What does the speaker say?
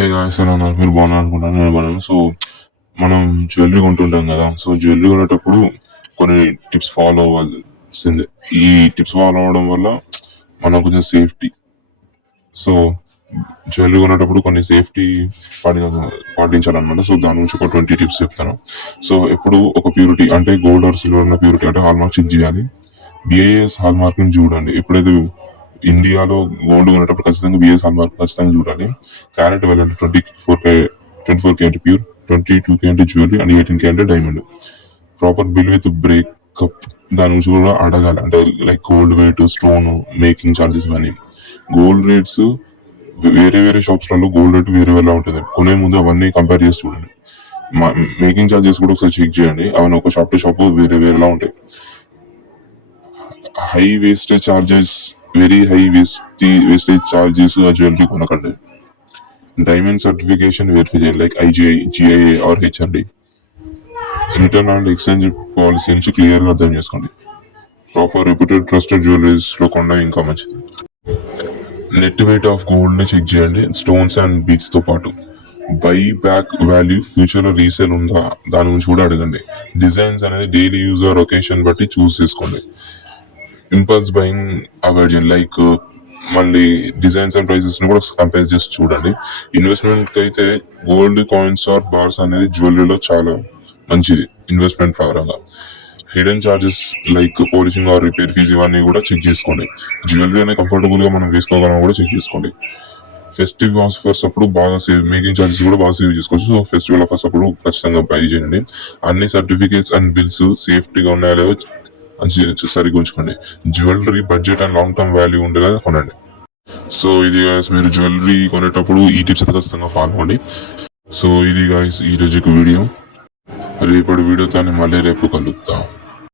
Hey guys, ఎలా ఉన్నారు? మీరు బాగున్నారు అనుకుంటాను. నేను బాగున్నాను. సో మనం జ్యువెలరీ కొంటుంటాం కదా. సో జ్యువెలరీ కొనేటప్పుడు కొన్ని టిప్స్ ఫాలో అవ్వాల్సిందే. ఈ టిప్స్ ఫాలో అవడం వల్ల మనకు కొంచెం సేఫ్టీ. సో జ్యువెలరీ కొనేటప్పుడు కొన్ని సేఫ్టీ పాటించాలన్నమాట. సో దాని నుంచి ఒక 20 టిప్స్ చెప్తాను. సో ఎప్పుడు ఒక ప్యూరిటీ అంటే గోల్డ్ ఆర్ సిల్వర్ ఉన్న ప్యూరిటీ అంటే హాల్ మార్క్ చెక్ చేయాలి. బిఐఎస్ హాల్ మార్క్ ని చూడండి. ఎప్పుడైతే ఇండియాలో గోల్డ్ కొనేటప్పుడు ఖచ్చితంగా బిఐఎస్ హాల్ మార్క్ ఖచ్చితంగా చూడాలి. క్యారెట్ వెళ్ళండి 24K అంటే ప్యూర్, 22K అంటే జ్యువెలరీ అండ్ 18K అంటే diamond. Proper bill with breakup దాని నుంచి కూడా అడగాలి. అంటే like gold weight, stone, making charges కానీ. గోల్డ్ రేట్స్ వేరే వేరే షాప్స్లలో గోల్డ్ రేట్ వేరే వేరేలా ఉంటుంది. కొనే ముందు అవన్నీ కంపేర్ చేసి చూడండి. మేకింగ్ ఛార్జెస్ కూడా ఒకసారి చెక్ చేయండి. అవన్నీ ఒక షాప్ టు షాప్ వేరే వేరేలా ఉంటాయి. High wastage charges, very high wastage charges ఆ జ్యువెలరీ కొనకండి. డైమండ్ సర్టిఫికేషన్ వెరిఫై చేయండి, like IGI, GIA or HMD. Return and exchange policy నుంచి క్లియర్ గా అర్థం చేసుకోండి. ప్రాపర్ రెప్యూటెడ్ ట్రస్టెడ్ జ్యువెలరీస్ లో కొన్నా ఇంకా మంచిది. నెట్ వెయిట్ ఆఫ్ గోల్డ్ ని చెక్ చేయండి, స్టోన్స్ అండ్ బీట్స్ తో పాటు. బై బ్యాక్ వాల్యూ, ఫ్యూచర్ లో రీసేల్ ఉందా దాని గురించి కూడా అడగండి. డిజైన్స్ అనేది డైలీ యూజ్ ఆర్ ఒకేషన్ బట్టి చూస్ చేసుకోండి. ఇంపల్స్ బయింగ్ అవాయిడ్ చేయండి, లైక్ మళ్ళీ డిజైన్స్ అండ్ ప్రైసెస్ ని కూడా కంపేర్ చేసి చూడండి. ఇన్వెస్ట్మెంట్ కి అయితే గోల్డ్ కాయిన్స్ ఆర్ బార్స్ అనేది జ్యువెలరీలో చాలా మంచిది ఇన్వెస్ట్మెంట్ పరంగా. Hidden charges like polishing or repair fee ఇవన్నీ కూడా చెక్ చేసుకోండి. జ్యువెలరీ అనేది కంఫర్టబుల్ గా మనం వేసుకోగలం కూడా చెక్ చేసుకోండి. ఫెస్టివ్ ఆఫర్స్ అప్పుడు బాగా సేవ్, మేకింగ్ చార్జెస్ కూడా బాగా సేవ్ చేసుకోవచ్చు. సో ఫెస్టివల్ ఆఫర్స్ అప్పుడు ఖచ్చితంగా బై చేయండి. అన్ని సర్టిఫికేట్స్ అండ్ బిల్స్ సేఫ్టీగా ఉన్నాయో లేవో సరిగ్గా ఉంచుకోండి. Jewellery budget and long term value ఉండేలా కొనండి. సో ఇది గాయస్, మీరు జ్యువెలరీ కొనేటప్పుడు ఈ టిప్స్ ఖచ్చితంగా ఫాలో అవ్వండి. సో ఇది గాయస్ ఈ రోజుకి వీడియో. రేపటి వీడియోతో మళ్ళీ రేపు కలుద్దాం.